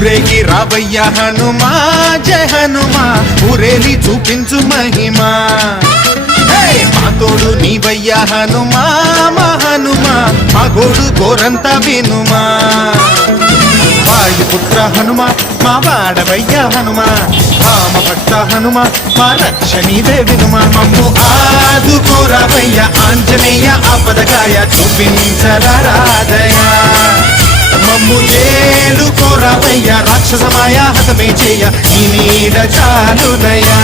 ఊరేగి రావయ్య హనుమా జయ హనుమా ఊరేలి చూపించు మహిమా మా తోడు నీవయ్య హనుమా మా హనుమా మా గోడు గోరంత వినుమా వాయుపుత్ర హనుమ మా వాడవయ్య హనుమ రామభక్త హనుమ మా రక్షణీదే వినుమ మమ్ము ఆదుకోరావయ్య ఆంజనేయ ఆపదకాయ చూపించరాదయ మమ్ము ఏలుకోరావయ్య రాక్షసమాయ హతమే చేయ ఈ నీడ చాలునయా